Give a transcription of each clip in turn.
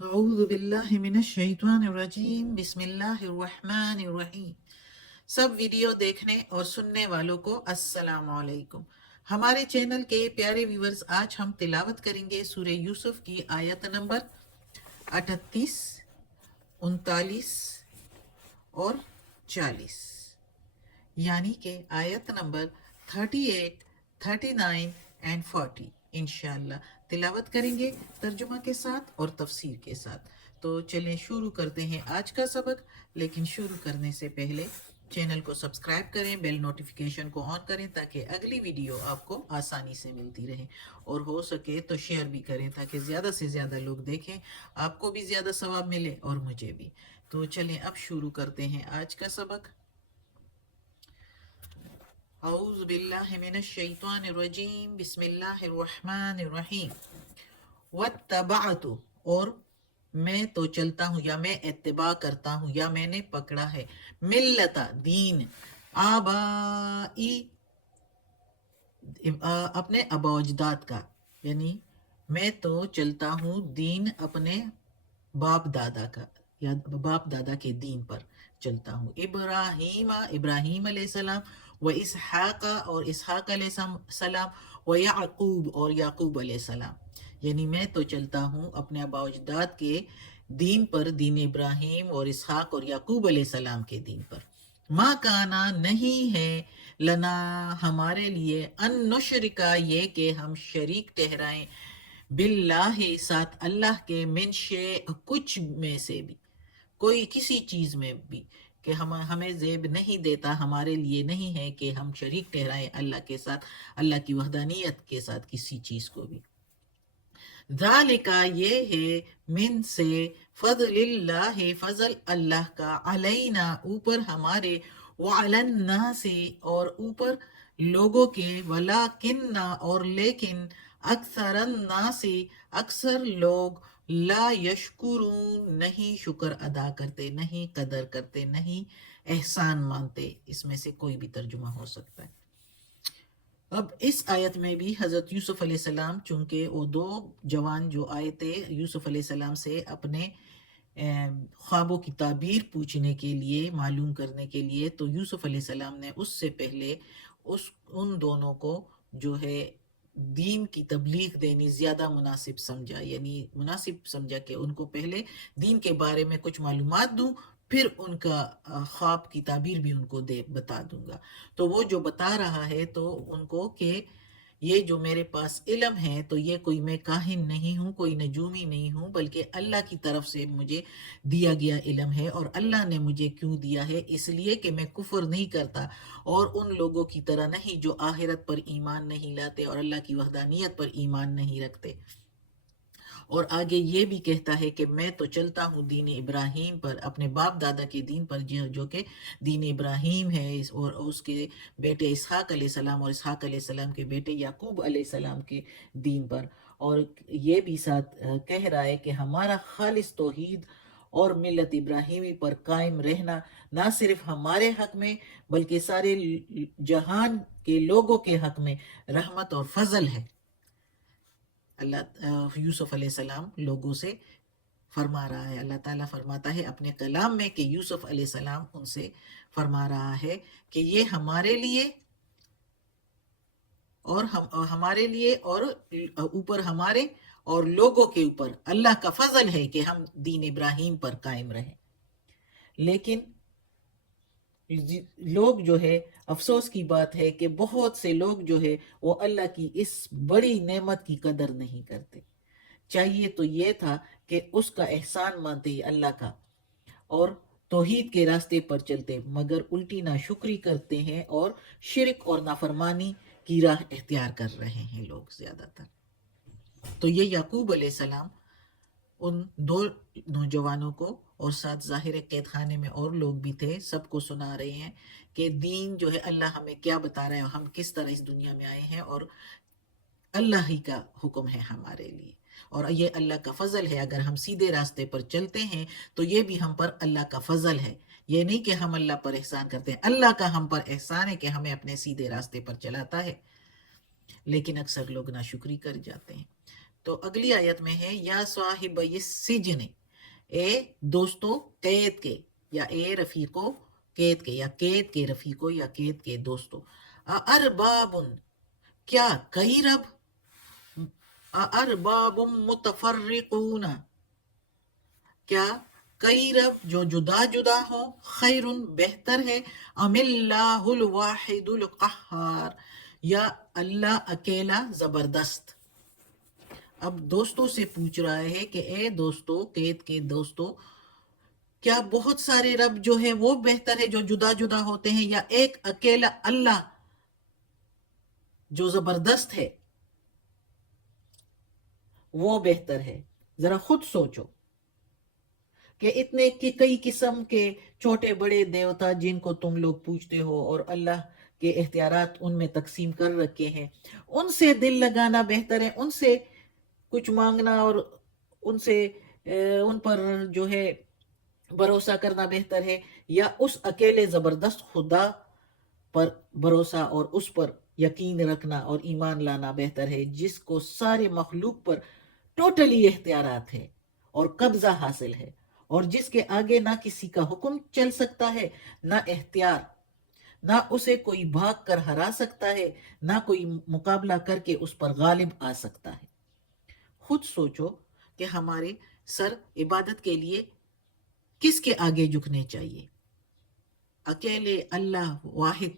اعوذ باللہ من الشیطان الرجیم بسم اللہ الرحمن الرحیم۔ سب ویڈیو دیکھنے اور سننے والوں کو السلام علیکم۔ ہمارے چینل کے پیارے ویورز، آج ہم تلاوت کریں گے سورہ یوسف کی آیت نمبر 38، 39 اور 40، یعنی کہ آیت نمبر 38، 39 اینڈ 40 انشاءاللہ تلاوت کریں گے ترجمہ کے ساتھ اور تفسیر کے ساتھ۔ تو چلیں شروع کرتے ہیں آج کا سبق، لیکن شروع کرنے سے پہلے چینل کو سبسکرائب کریں، بیل نوٹیفیکیشن کو آن کریں تاکہ اگلی ویڈیو آپ کو آسانی سے ملتی رہے، اور ہو سکے تو شیئر بھی کریں تاکہ زیادہ سے زیادہ لوگ دیکھیں، آپ کو بھی زیادہ ثواب ملے اور مجھے بھی۔ تو چلیں اب شروع کرتے ہیں آج کا سبق۔ اعوذ باللہ من الشیطان الرجیم بسم اللہ الرحمن الرحیم۔ واتبعت، اور میں تو چلتا ہوں یا میں اتباع کرتا ہوں یا میں نے پکڑا ہے، ملت دین، آبائی اپنے ابا و اجداد کا، یعنی میں تو چلتا ہوں دین اپنے باپ دادا کا، یا باپ دادا کے دین پر چلتا ہوں۔ ابراہیم علیہ السلام، و اسحاق اور اسحاق علیہ السلام، و یعقوب اور یعقوب علیہ السلام، یعنی میں تو چلتا ہوں اپنے آبا و اجداد کے دین پر، دین ابراہیم اور اسحاق اور یعقوب علیہ السلام کے دین پر۔ ما کانا، نہیں ہے، لنا ہمارے لیے، ان نشرکا یہ کہ ہم شریک ٹھہرائیں، باللہ ساتھ اللہ کے، من شیء کچھ میں سے بھی، کوئی کسی چیز میں بھی، کہ ہمیں زیب نہیں دیتا، ہمارے لیے نہیں ہے کہ ہم شریک ٹھہرائیں اللہ کے ساتھ، اللہ کی وحدانیت کے ساتھ کسی چیز کو بھی۔ ذالکا یہ ہے، من سے، فضل اللہ فضل اللہ کا، علینا اوپر ہمارے، وعلی الناس اور اوپر لوگوں کے، ولیکن اور لیکن، اکثر الناس اکثر لوگ، لا یشکرون نہیں شکر ادا کرتے، نہیں قدر کرتے، نہیں احسان مانتے۔ اس میں سے کوئی بھی ترجمہ ہو سکتا ہے۔ اب اس آیت میں بھی حضرت یوسف علیہ السلام، چونکہ وہ دو جوان جو آئے تھے یوسف علیہ السلام سے اپنے خوابوں کی تعبیر پوچھنے کے لیے، معلوم کرنے کے لیے، تو یوسف علیہ السلام نے اس سے پہلے ان دونوں کو جو ہے دین کی تبلیغ دینی زیادہ مناسب سمجھا، یعنی مناسب سمجھا کہ ان کو پہلے دین کے بارے میں کچھ معلومات دوں، پھر ان کا خواب کی تعبیر بھی ان کو بتا دوں گا۔ تو وہ جو بتا رہا ہے تو ان کو کہ یہ جو میرے پاس علم ہے تو یہ کوئی میں کاہن نہیں ہوں، کوئی نجومی نہیں ہوں، بلکہ اللہ کی طرف سے مجھے دیا گیا علم ہے، اور اللہ نے مجھے کیوں دیا ہے؟ اس لیے کہ میں کفر نہیں کرتا، اور ان لوگوں کی طرح نہیں جو آخرت پر ایمان نہیں لاتے اور اللہ کی وحدانیت پر ایمان نہیں رکھتے۔ اور آگے یہ بھی کہتا ہے کہ میں تو چلتا ہوں دین ابراہیم پر، اپنے باپ دادا کے دین پر، جو کہ دین ابراہیم ہے، اور اس کے بیٹے اسحاق علیہ السلام اور اسحاق علیہ السلام کے بیٹے یعقوب علیہ السلام کے دین پر۔ اور یہ بھی ساتھ کہہ رہا ہے کہ ہمارا خالص توحید اور ملت ابراہیمی پر قائم رہنا نہ صرف ہمارے حق میں بلکہ سارے جہان کے لوگوں کے حق میں رحمت اور فضل ہے۔ اللہ یوسف علیہ السلام لوگوں سے فرما رہا ہے، اللہ تعالیٰ فرماتا ہے اپنے کلام میں کہ یوسف علیہ السلام ان سے فرما رہا ہے کہ یہ ہمارے لیے اور ہمارے لیے اور اوپر ہمارے اور لوگوں کے اوپر اللہ کا فضل ہے کہ ہم دین ابراہیم پر قائم رہیں۔ لیکن لوگ جو ہے، افسوس کی بات ہے کہ بہت سے لوگ جو ہے وہ اللہ کی اس بڑی نعمت کی قدر نہیں کرتے۔ چاہیے تو یہ تھا کہ اس کا احسان مانتے اللہ کا اور توحید کے راستے پر چلتے، مگر الٹی ناشکری کرتے ہیں اور شرک اور نافرمانی کی راہ اختیار کر رہے ہیں لوگ زیادہ تر۔ تو یہ یعقوب علیہ السلام ان دو نوجوانوں کو، اور ساتھ ظاہر قید خانے میں اور لوگ بھی تھے، سب کو سنا رہے ہیں کہ دین جو ہے اللہ ہمیں کیا بتا رہے ہیں، ہم کس طرح اس دنیا میں آئے ہیں، اور اللہ ہی کا حکم ہے ہمارے لیے، اور یہ اللہ کا فضل ہے۔ اگر ہم سیدھے راستے پر چلتے ہیں تو یہ بھی ہم پر اللہ کا فضل ہے، یہ نہیں کہ ہم اللہ پر احسان کرتے ہیں، اللہ کا ہم پر احسان ہے کہ ہمیں اپنے سیدھے راستے پر چلاتا ہے، لیکن اکثر لوگ ناشکری کر جاتے ہیں۔ تو اگلی آیت میں ہے یا صاحب السجن، اے دوستو قید کے، یا اے رفیقو قید کے، یا قید کے رفیقو، یا قید کے دوستو، ارباب، کیا کئی رب، ارباب متفرقون، کیا کئی رب جو جدا جدا ہوں، خیر بہتر ہے، ام اللہ الواحد القہار، یا اللہ اکیلا زبردست۔ اب دوستوں سے پوچھ رہا ہے کہ اے دوستو قید کے دوستو، کیا بہت سارے رب جو ہیں وہ بہتر ہے جو جدا جدا ہوتے ہیں، یا ایک اکیلا اللہ جو زبردست ہے وہ بہتر ہے؟ ذرا خود سوچو کہ اتنے کی کئی قسم کے چھوٹے بڑے دیوتا جن کو تم لوگ پوچھتے ہو اور اللہ کے اختیارات ان میں تقسیم کر رکھے ہیں، ان سے دل لگانا بہتر ہے، ان سے کچھ مانگنا اور ان سے ان پر جو ہے بھروسہ کرنا بہتر ہے، یا اس اکیلے زبردست خدا پر بھروسہ اور اس پر یقین رکھنا اور ایمان لانا بہتر ہے، جس کو سارے مخلوق پر ٹوٹلی اختیارات ہے اور قبضہ حاصل ہے، اور جس کے آگے نہ کسی کا حکم چل سکتا ہے، نہ اختیار، نہ اسے کوئی بھاگ کر ہرا سکتا ہے، نہ کوئی مقابلہ کر کے اس پر غالب آ سکتا ہے۔ خود سوچو کہ ہمارے سر عبادت کے لیے کس کے آگے جھکنے چاہیے؟ اکیلے اللہ واحد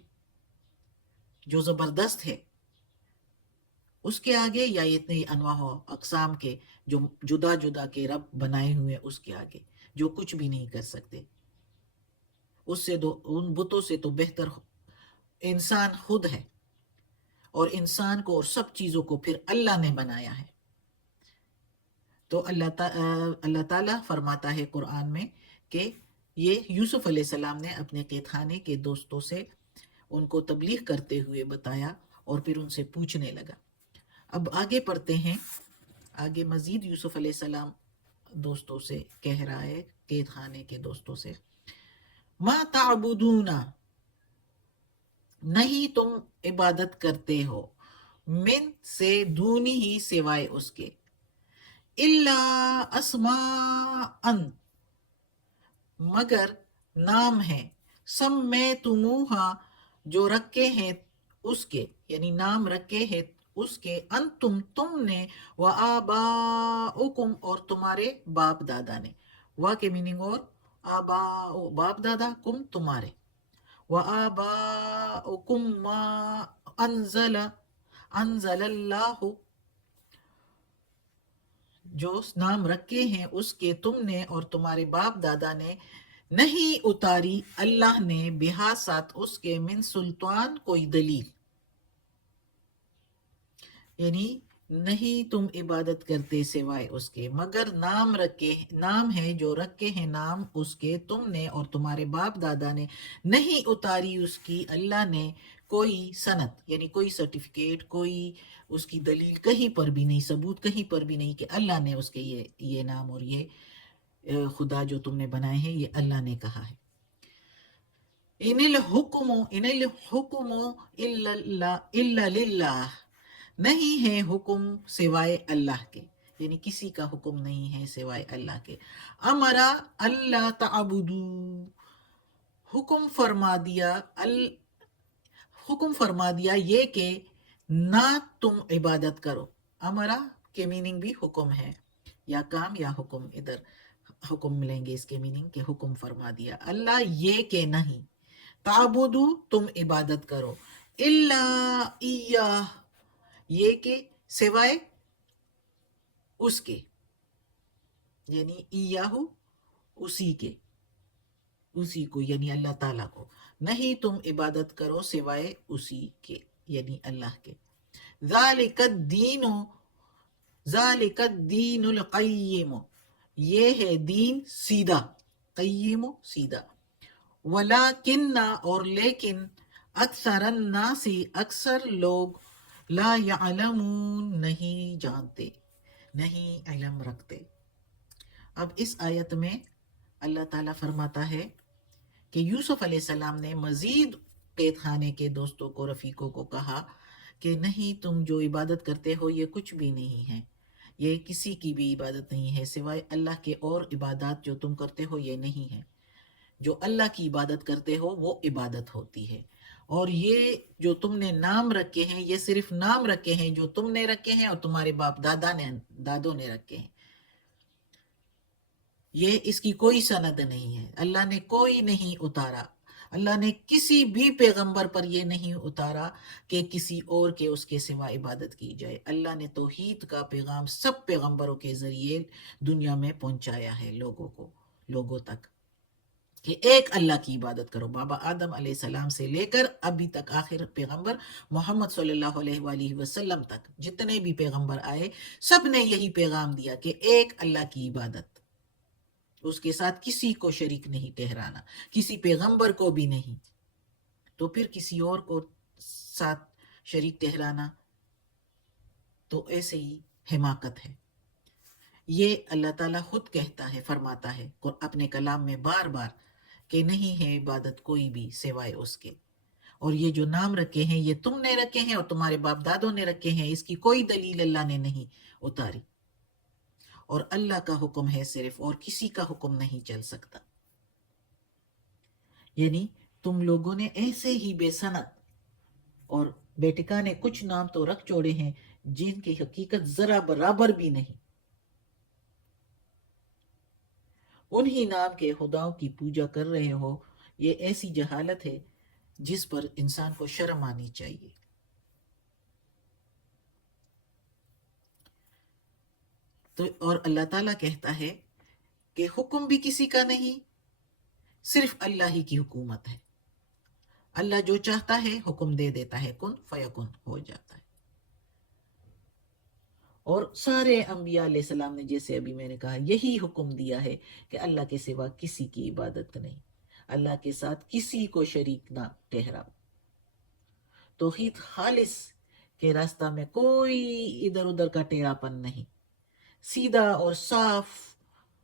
جو زبردست ہے اس کے آگے، یا اتنے انواع و اقسام کے جو جدا جدا کے رب بنائے ہوئے اس کے آگے جو کچھ بھی نہیں کر سکتے؟ اس سے ان بتوں سے تو بہتر انسان خود ہے، اور انسان کو اور سب چیزوں کو پھر اللہ نے بنایا ہے۔ تو اللہ تعالیٰ فرماتا ہے قرآن میں کہ یہ یوسف علیہ السلام نے اپنے قید خانے کے دوستوں سے ان کو تبلیغ کرتے ہوئے بتایا، اور پھر ان سے پوچھنے لگا۔ اب آگے پڑھتے ہیں، آگے مزید یوسف علیہ السلام دوستوں سے کہہ رہا ہے، قید خانے کے دوستوں سے، ما تعبدون، نہیں تم عبادت کرتے ہو، من سے دونی ہی سوائے اس کے، الا اسماء، مگر نام ہے، سمیتموہا، جو رکھے ہیں اس کے، یعنی نام رکھے ہیں اس کے، انتم تم نے، وآباؤکم اور تمہارے باپ دادا نے، وا کے میننگ اور آباؤ باپ دادا، کم تمہارے، وآباؤکم ما انزل اللہ، جو نام رکھے ہیں اس کے تم نے اور تمہارے باپ دادا نے نہیں اتاری اللہ نے، بہا ساتھ اس کے، من سلطان کوئی دلیل، یعنی نہیں تم عبادت کرتے سوائے اس کے، مگر نام ہے جو رکھے ہیں نام اس کے تم نے اور تمہارے باپ دادا نے، نہیں اتاری اس کی اللہ نے کوئی سند، یعنی کوئی سرٹیفکیٹ، کوئی اس کی دلیل کہیں پر بھی نہیں، ثبوت کہیں پر بھی نہیں کہ اللہ نے اس کے یہ نام اور یہ خدا جو تم نے بنائے ہیں یہ اللہ نے کہا ہے۔ ان الحکم الا للہ، نہیں ہے حکم سوائے اللہ کے، یعنی کسی کا حکم نہیں ہے سوائے اللہ کے، امرا اللہ تعبدو، حکم فرما دیا یہ کہ نہ تم عبادت کرو، امرا کے میننگ بھی حکم ہے، یا کام یا حکم، ادھر حکم ملیں گے اس کے میننگ کہ حکم فرما دیا اللہ یہ کہ نہیں، تعبدو تم عبادت کرو، الا ایاہ، یہ کہ سوائے اس کے، یعنی ایاہ اسی کو یعنی اللہ تعالیٰ کو، نہیں تم عبادت کرو سوائے اسی کے یعنی اللہ کے، ذالک الدین القیم، یہ ہے دین سیدھا، قیم سیدھا، ولیکن اور لیکن، اکثر الناس اکثر لوگ، لا یعلمون نہیں جانتے، نہیں علم رکھتے۔ اب اس آیت میں اللہ تعالیٰ فرماتا ہے کہ یوسف علیہ السلام نے مزید قید خانے کے دوستوں کو، رفیقوں کو کہا کہ نہیں تم جو عبادت کرتے ہو یہ کچھ بھی نہیں ہے، یہ کسی کی بھی عبادت نہیں ہے سوائے اللہ کے، اور عبادات جو تم کرتے ہو یہ نہیں ہے. جو اللہ کی عبادت کرتے ہو وہ عبادت ہوتی ہے. اور یہ جو تم نے نام رکھے ہیں یہ صرف نام رکھے ہیں جو تم نے رکھے ہیں اور تمہارے باپ دادوں نے رکھے ہیں. یہ اس کی کوئی سند نہیں ہے. اللہ نے کوئی نہیں اتارا، اللہ نے کسی بھی پیغمبر پر یہ نہیں اتارا کہ کسی اور کے اس کے سوا عبادت کی جائے. اللہ نے توحید کا پیغام سب پیغمبروں کے ذریعے دنیا میں پہنچایا ہے لوگوں تک، کہ ایک اللہ کی عبادت کرو. بابا آدم علیہ السلام سے لے کر ابھی تک آخر پیغمبر محمد صلی اللہ علیہ وآلہ وسلم تک جتنے بھی پیغمبر آئے سب نے یہی پیغام دیا کہ ایک اللہ کی عبادت، اس کے ساتھ کسی کو شریک نہیں ٹھہرانا، کسی پیغمبر کو بھی نہیں. تو پھر کسی اور کو ساتھ شریک ٹھہرانا تو ایسے ہی حماقت ہے. یہ اللہ تعالیٰ خود کہتا ہے، فرماتا ہے اپنے کلام میں بار بار کہ نہیں ہے عبادت کوئی بھی سوائے اس کے. اور یہ جو نام رکھے ہیں یہ تم نے رکھے ہیں اور تمہارے باپ دادوں نے رکھے ہیں، اس کی کوئی دلیل اللہ نے نہیں اتاری. اور اللہ کا حکم ہے صرف، اور کسی کا حکم نہیں چل سکتا. یعنی تم لوگوں نے ایسے ہی بے سند اور بے ٹھکانے کچھ نام تو رکھ چھوڑے ہیں جن کی حقیقت ذرا برابر بھی نہیں. انہی نام کے خداؤں کی پوجا کر رہے ہو. یہ ایسی جہالت ہے جس پر انسان کو شرم آنی چاہیے. تو اور اللہ تعالیٰ کہتا ہے کہ حکم بھی کسی کا نہیں، صرف اللہ ہی کی حکومت ہے. اللہ جو چاہتا ہے حکم دے دیتا ہے، کن فیکن ہو جاتا ہے. اور سارے انبیاء علیہ السلام نے، جیسے ابھی میں نے کہا، یہی حکم دیا ہے کہ اللہ کے سوا کسی کی عبادت نہیں، اللہ کے ساتھ کسی کو شریک نہ ٹھہراؤ. توحید خالص کے راستہ میں کوئی ادھر ادھر کا ٹیڑھا پن نہیں، سیدھا اور صاف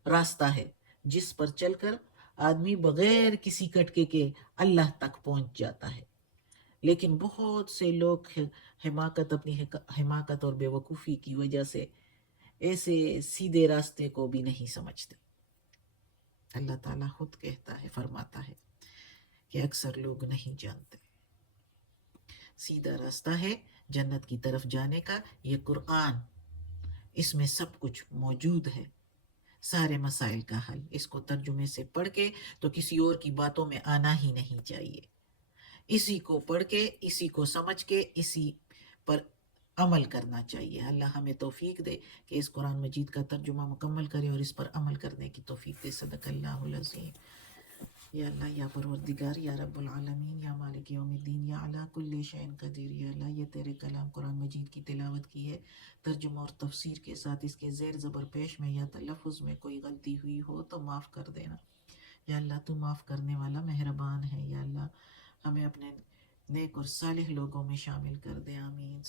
راستہ ہے جس پر چل کر آدمی بغیر کسی کٹکے کے اللہ تک پہنچ جاتا ہے. لیکن بہت سے لوگ اپنی حماقت اور بے وقوفی کی وجہ سے ایسے سیدھے راستے کو بھی نہیں سمجھتے. اللہ تعالیٰ خود کہتا ہے، فرماتا ہے کہ اکثر لوگ نہیں جانتے. سیدھا راستہ ہے جنت کی طرف جانے کا، یہ قرآن، اس میں سب کچھ موجود ہے، سارے مسائل کا حل. اس کو ترجمے سے پڑھ کے تو کسی اور کی باتوں میں آنا ہی نہیں چاہیے. اسی کو پڑھ کے، اسی کو سمجھ کے، اسی پر عمل کرنا چاہیے. اللہ ہمیں توفیق دے کہ اس قرآن مجید کا ترجمہ مکمل کرے اور اس پر عمل کرنے کی توفیق دے. صدق اللہ العظیم. یا اللہ، یا پروردگار، یا رب العالمین، یا مالک یوم الدین، یا علی کل شیء قدیر. یا اللہ، یہ تیرے کلام قرآن مجید کی تلاوت کی ہے، ترجمہ اور تفسیر کے ساتھ اس کے زیر زبر پیش میں یا تلفظ میں کوئی غلطی ہوئی ہو تو معاف کر دینا. یا اللہ تو معاف کرنے والا مہربان ہے. یا اللہ ہمیں اپنے نیک اور صالح لوگوں میں شامل کر دے. آمین.